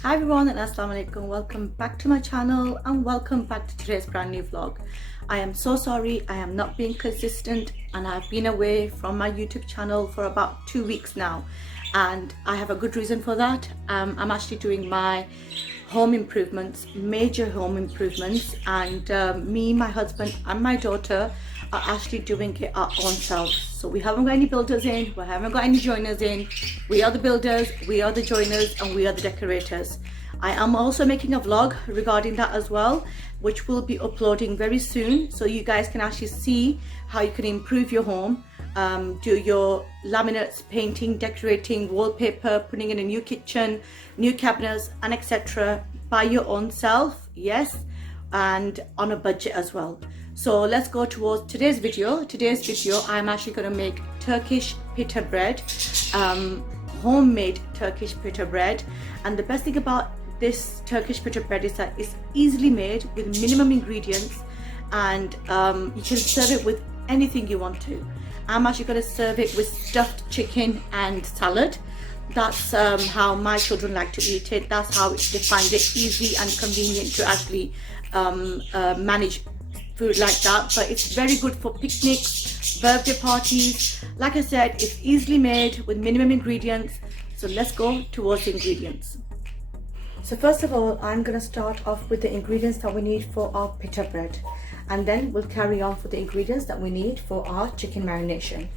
Hi everyone and assalamu alaikum. Welcome back to my channel and welcome back to today's brand new vlog. I am so sorry I am not being consistent and I've been away from my YouTube channel for about 2 weeks now, and I have a good reason for that. I'm actually doing my home improvements, major home improvements, and me, my husband and my daughter are actually doing it our own selves. So we haven't got any builders in, we haven't got any joiners in. We are the builders, we are the joiners, and we are the decorators. I am also making a vlog regarding that as well, which will be uploading very soon, so you guys can actually see how you can improve your home, do your laminates, painting, decorating, wallpaper, putting in a new kitchen, new cabinets, and etc. by your own self, yes, and on a budget as well. So let's go towards today's video. I'm actually going to make Turkish pita bread, homemade Turkish pita bread. And the best thing about this Turkish pita bread is that it's easily made with minimum ingredients, and you can serve it with anything you want to. I'm actually going to serve it with stuffed chicken and salad. That's how my children like to eat it. That's how they find it easy and convenient to actually manage food like that. But it's very good for picnics, birthday parties. Like I said, it's easily made with minimum ingredients. So let's go towards the ingredients. So first of all, I'm going to start off with the ingredients that we need for our pita bread, and then we'll carry on for the ingredients that we need for our chicken marination.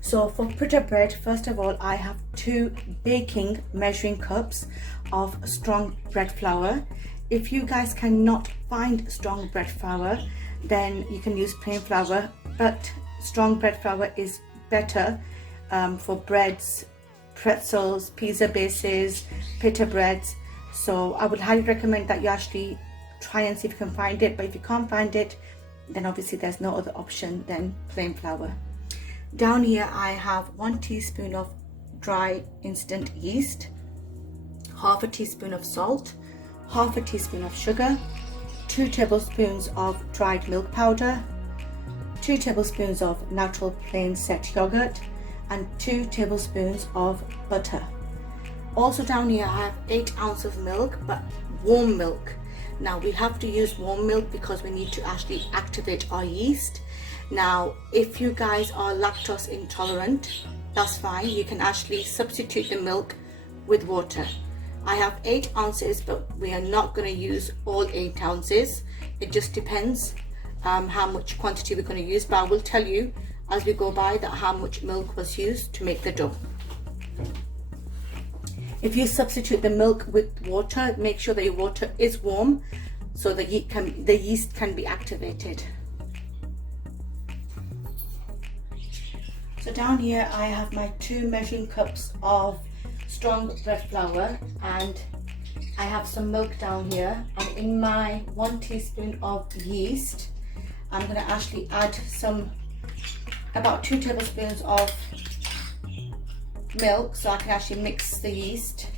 So for pita bread, first of all, I have 2 baking measuring cups of strong bread flour. If you guys cannot find strong bread flour, then you can use plain flour, but strong bread flour is better for breads, pretzels, pizza bases, pita breads. So I would highly recommend that you actually try and see if you can find it, but if you can't find it, then obviously there's no other option than plain flour. Down here I have 1 teaspoon of dry instant yeast, half a teaspoon of salt, half a teaspoon of sugar, 2 tablespoons of dried milk powder, 2 tablespoons of natural plain set yogurt, and 2 tablespoons of butter. Also down here I have 8 ounces of milk, but warm milk. Now we have to use warm milk because we need to actually activate our yeast. Now if you guys are lactose intolerant, that's fine, you can actually substitute the milk with water. I have 8 ounces, but we are not going to use all 8 ounces. It just depends how much quantity we're going to use, but I will tell you as we go by that how much milk was used to make the dough. If you substitute the milk with water, make sure that your water is warm so that the yeast can be activated. So down here I have my 2 measuring cups of strong bread flour, and I have some milk down here, and in my 1 teaspoon of yeast I'm going to actually add about 2 tablespoons of milk so I can actually mix the yeast.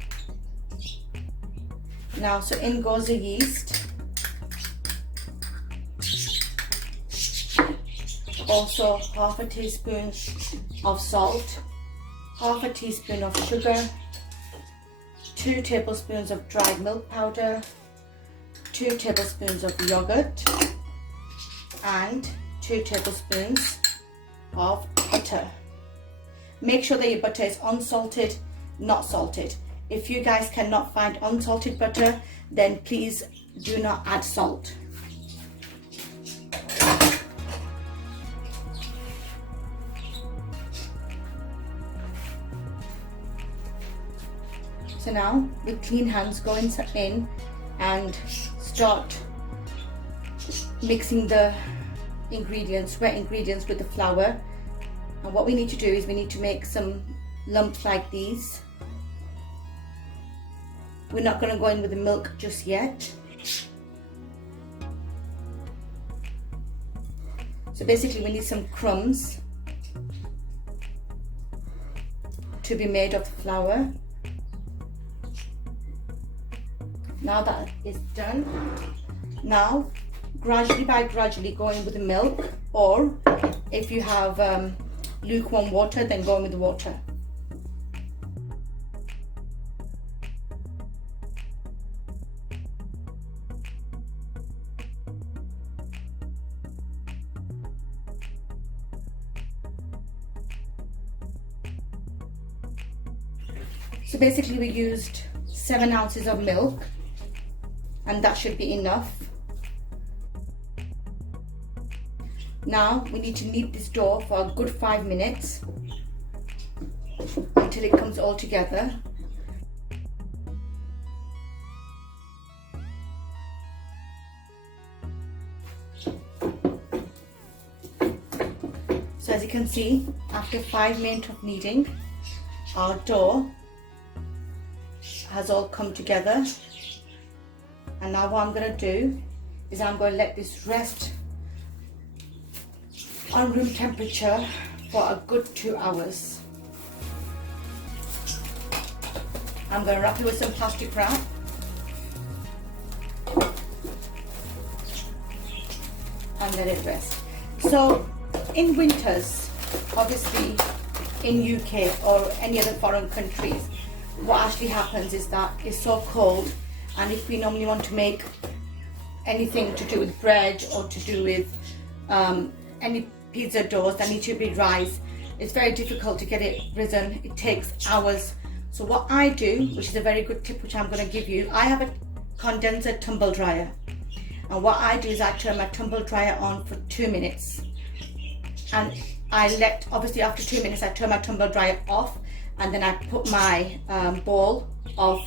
Now so in goes the yeast, also half a teaspoon of salt, half a teaspoon of sugar, 2 tablespoons of dried milk powder, 2 tablespoons of yogurt, and 2 tablespoons of butter. Make sure that your butter is unsalted, not salted. If you guys cannot find unsalted butter, then please do not add salt. So now with clean hands go in and start mixing the ingredients, wet ingredients, with the flour. And what we need to do is we need to make some lumps like these. We're not going to go in with the milk just yet. So basically we need some crumbs to be made of the flour. Now that is done, now gradually go in with the milk, or if you have lukewarm water, then go in with the water. So basically we used 7 ounces of milk, and that should be enough. Now we need to knead this dough for a good 5 minutes until it comes all together. So as you can see, after 5 minutes of kneading, our dough has all come together. And now what I'm going to do is I'm going to let this rest on room temperature for a good 2 hours. I'm going to wrap it with some plastic wrap. And let it rest. So in winters, obviously in UK or any other foreign countries, what actually happens is that it's so cold, and if we normally want to make anything to do with bread or to do with any pizza doughs that need to be raised, it's very difficult to get it risen. It takes hours. So what I do, which is a very good tip which I'm going to give you, I have a condenser tumble dryer, and what I do is I turn my tumble dryer on for 2 minutes, and obviously after 2 minutes I turn my tumble dryer off, and then I put my ball of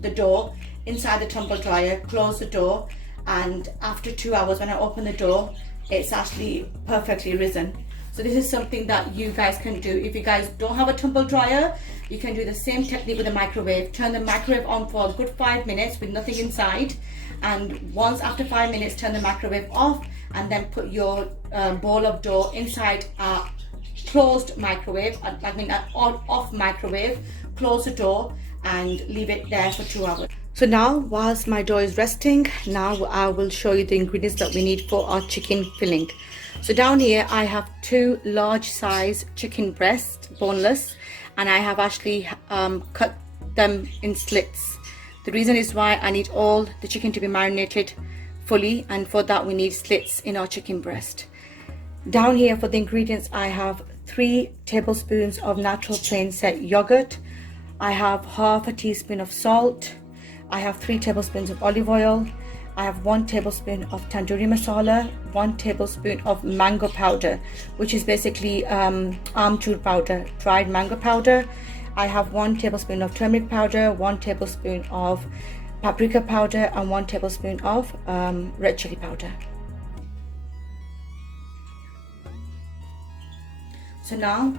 the dough inside the tumble dryer, close the door, and after 2 hours when I open the door, it's actually perfectly risen. So this is something that you guys can do. If you guys don't have a tumble dryer, you can do the same technique with the microwave. Turn the microwave on for a good 5 minutes with nothing inside, and once after 5 minutes turn the microwave off, and then put your ball of dough inside a closed microwave, I mean an off microwave, close the door and leave it there for 2 hours. So now, whilst my dough is resting, now I will show you the ingredients that we need for our chicken filling. So down here I have 2 large size chicken breasts, boneless, and I have actually cut them in slits. The reason is why I need all the chicken to be marinated fully, and for that we need slits in our chicken breast. Down here for the ingredients, I have 3 tablespoons of natural plain set yogurt. I have half a teaspoon of salt. I have 3 tablespoons of olive oil. I have 1 tablespoon of tandoori masala, 1 tablespoon of mango powder, which is basically amchur powder, dried mango powder. I have 1 tablespoon of turmeric powder, 1 tablespoon of paprika powder, and 1 tablespoon of red chili powder. So now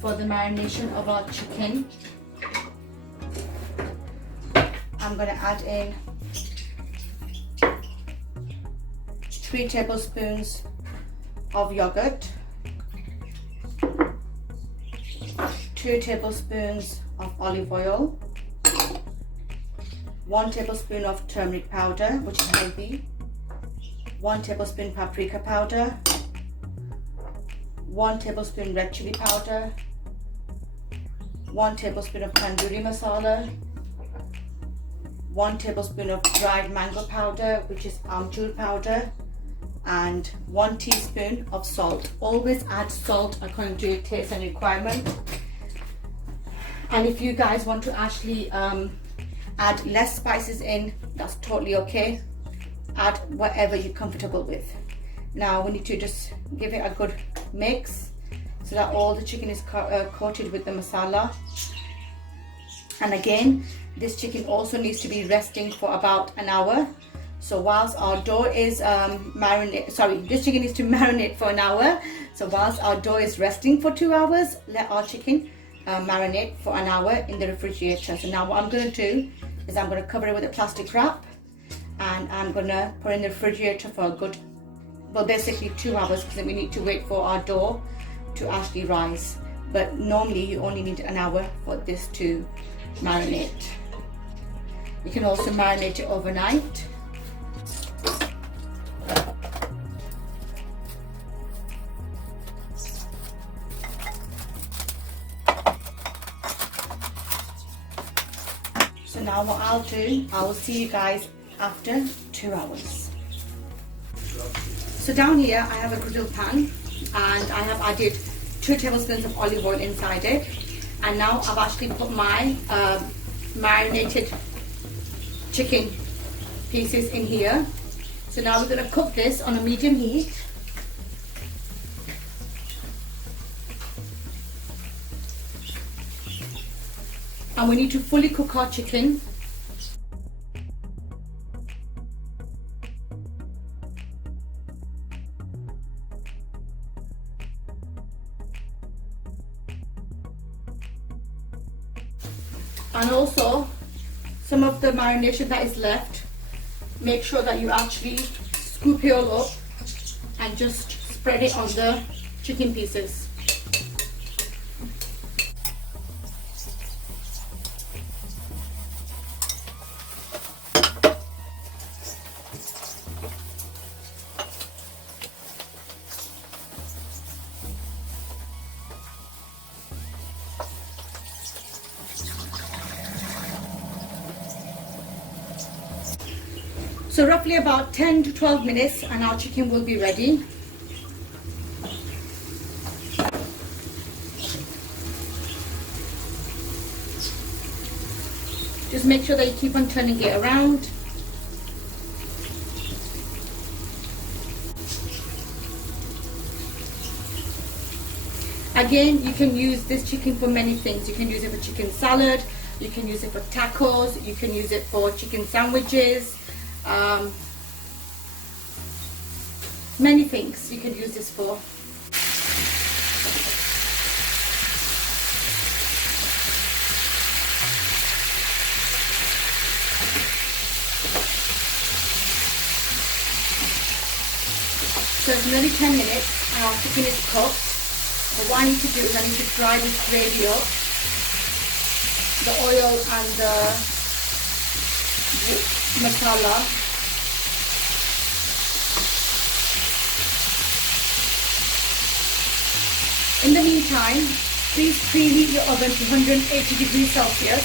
for the marination of our chicken, I'm going to add in 3 tablespoons of yogurt, 2 tablespoons of olive oil, 1 tablespoon of turmeric powder, which is healthy, 1 tablespoon paprika powder, 1 tablespoon red chili powder, 1 tablespoon of tandoori masala, 1 tablespoon of dried mango powder, which is amchur powder, and 1 teaspoon of salt. Always add salt according to your taste and requirement. And if you guys want to actually add less spices in, that's totally okay. Add whatever you're comfortable with. Now we need to just give it a good mix so that all the chicken is coated with the masala. And again, this chicken also needs to be resting for about an hour. So whilst our dough is this chicken needs to marinate for an hour. So whilst our dough is resting for 2 hours, let our chicken marinate for an hour in the refrigerator. So now what I'm going to do is I'm going to cover it with a plastic wrap, and I'm going to put it in the refrigerator for a good, well, basically 2 hours, because we need to wait for our dough to actually rise. But normally you only need an hour for this to marinate. You can also marinate it overnight. So now what I'll do, I will see you guys after 2 hours. So down here I have a griddle pan, and I have added 2 tablespoons of olive oil inside it, And now I've actually put my marinated chicken pieces in here. So now we're going to cook this on a medium heat. And we need to fully cook our chicken. And also, some of the marination that is left, make sure that you actually scoop it all up and just spread it on the chicken pieces. So roughly about 10 to 12 minutes and our chicken will be ready. Just make sure that you keep on turning it around. Again, you can use this chicken for many things. You can use it for chicken salad, you can use it for tacos, you can use it for chicken sandwiches. Many things you can use this for. So it's nearly 10 minutes and our chicken is cooked. But what I need to do is I need to dry this gravy up, the oil and the masala. In the meantime, please preheat your oven to 180 degrees Celsius.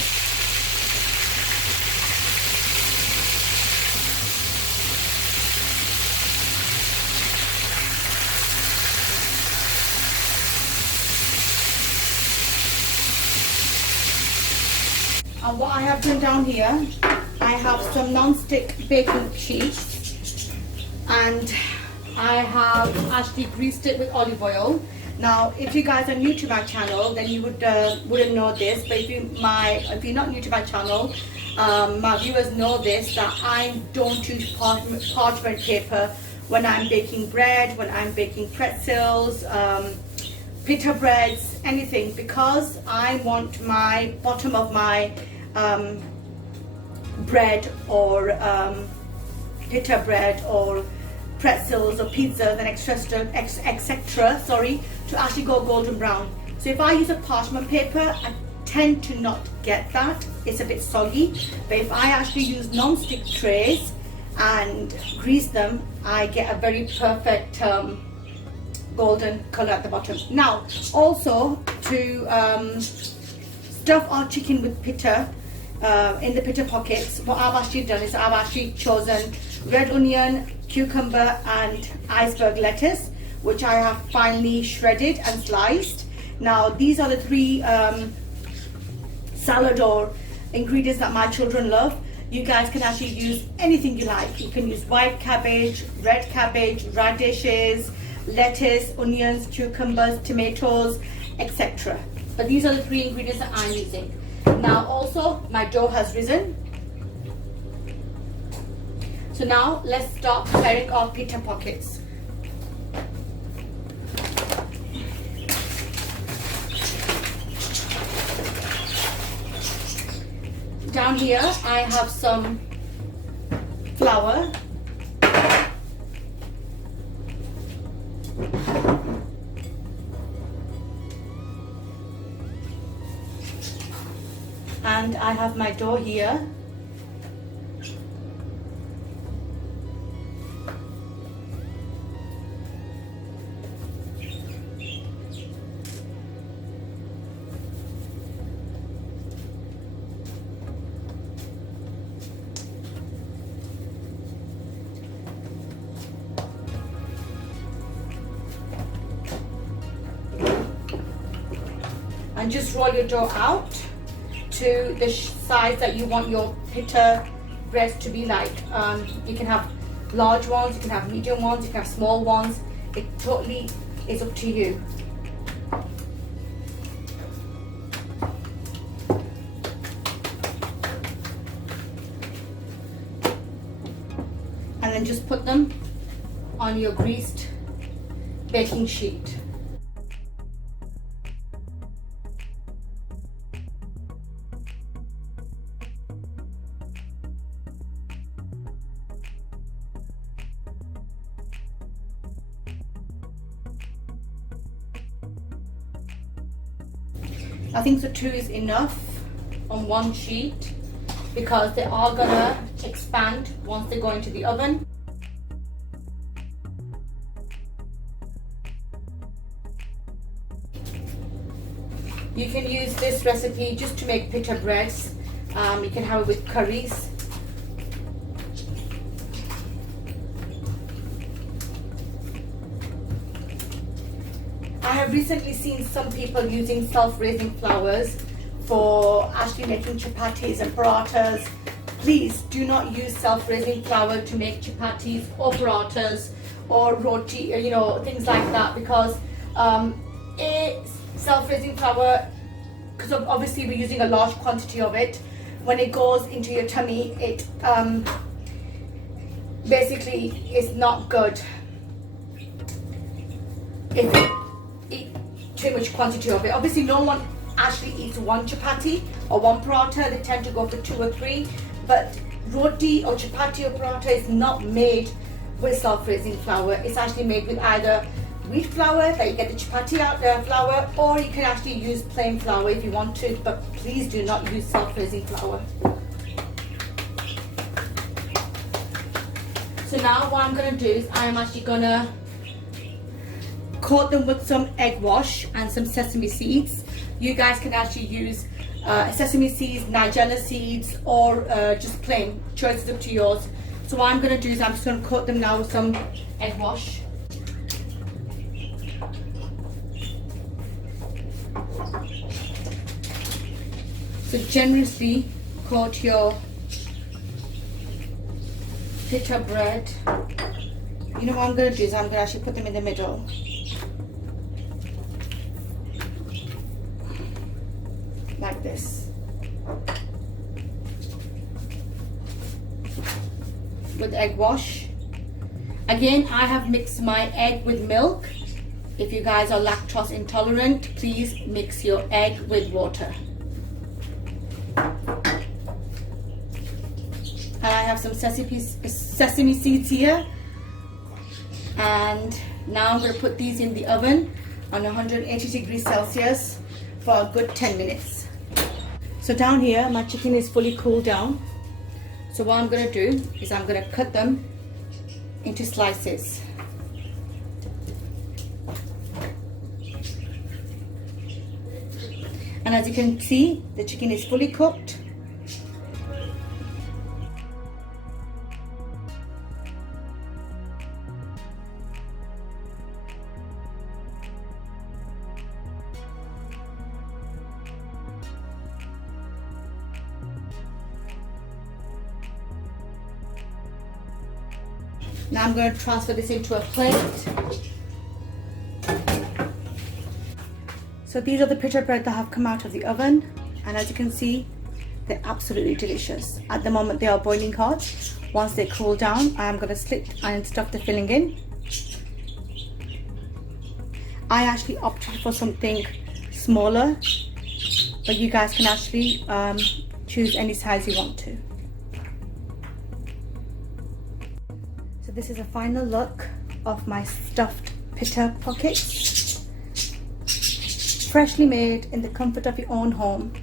And what I have done down here, I have some non-stick baking sheet and I have actually greased it with olive oil. Now, if you guys are new to my channel, then you wouldn't know this. But if you're not new to my channel, my viewers know this, that I don't use parchment paper when I'm baking bread, when I'm baking pretzels, pita breads, anything, because I want my bottom of my bread or pita bread or pretzels or pizzas and etc. To actually go golden brown. So if I use a parchment paper, I tend to not get that. It's a bit soggy. But if I actually use non-stick trays and grease them, I get a very perfect golden color at the bottom. Now, also to stuff our chicken with pita in the pita pockets, what I've actually done is I've actually chosen red onion, cucumber and iceberg lettuce, which I have finely shredded and sliced. Now these are the three salad or ingredients that my children love. You guys can actually use anything you like. You can use white cabbage, red cabbage, radishes, lettuce, onions, cucumbers, tomatoes, etc. But these are the three ingredients that I'm using. Now also my dough has risen. So now let's start preparing our pita pockets. Down here I have some flour, and I have my dough here. and just roll your dough out to the size that you want your pita breads to be like. You can have large ones, you can have medium ones, you can have small ones. It totally is up to you. And then just put them on your greased baking sheet. I think the 2 is enough on one sheet because they are gonna expand once they go into the oven. You can use this recipe just to make pita breads. You can have it with curries. I have recently seen some people using self-raising flours for actually making chapatis and parathas. Please do not use self-raising flour to make chapatis or parathas or roti, you know, things like that, because self-raising flour, because obviously we're using a large quantity of it, when it goes into your tummy, it basically is not good if you eat too much quantity of it. Obviously no one actually eats one chapati or one paratha, they tend to go for 2 or 3, but roti or chapati or paratha is not made with self-raising flour. It's actually made with either wheat flour, that you get the chapati out flour, or you can actually use plain flour if you want to, but please do not use self-raising flour. So now what I'm going to do is I'm actually going to coat them with some egg wash and some sesame seeds. You guys can actually use sesame seeds, nigella seeds, or just plain. Choice is up to yours. So what I'm going to do is I'm just going to coat them now with some egg wash. So generously coat your pita bread. You know what I'm going to do is I'm going to actually put them in the middle. Like this. With egg wash. Again, I have mixed my egg with milk. If you guys are lactose intolerant, please mix your egg with water. And I have some sesame seeds here. And now I'm going to put these in the oven on 180 degrees Celsius for a good 10 minutes. So down here, my chicken is fully cooled down. So what I'm going to do is I'm going to cut them into slices. And as you can see, the chicken is fully cooked. Now I'm going to transfer this into a plate. So these are the pita bread that have come out of the oven, and as you can see, they're absolutely delicious. At the moment they are boiling hot. Once they cool down, I am going to slit and stuff the filling in. I actually opted for something smaller, but you guys can actually choose any size you want to. So this is a final look of my stuffed pita pockets. Freshly made in the comfort of your own home.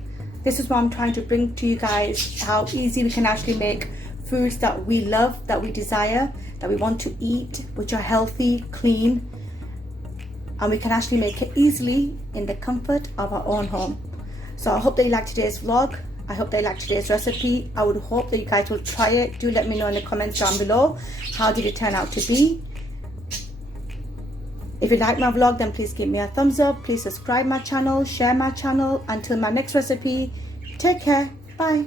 This is what I'm trying to bring to you guys, how easy we can actually make foods that we love, that we desire, that we want to eat, which are healthy, clean, and we can actually make it easily in the comfort of our own home. So I hope that you liked today's vlog. I hope that you liked today's recipe. I would hope that you guys will try it. Do let me know in the comments down below, how did it turn out to be. If you like my vlog, then please give me a thumbs up. Please subscribe my channel, share my channel. Until my next recipe, take care. Bye.